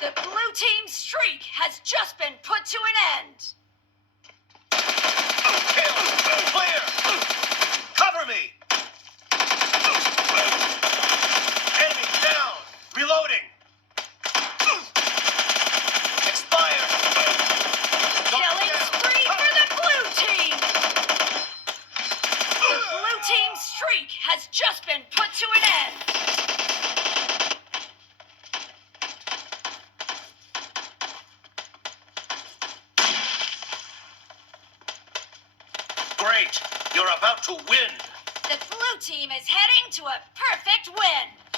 The blue team's streak has just been put to an end. Kill! Clear! Cover me! Enemy down! Reloading! Expired! Killing spree for the blue team. The blue team's streak has just been put to an end. Great! You're about to win! The blue team is heading to a perfect win.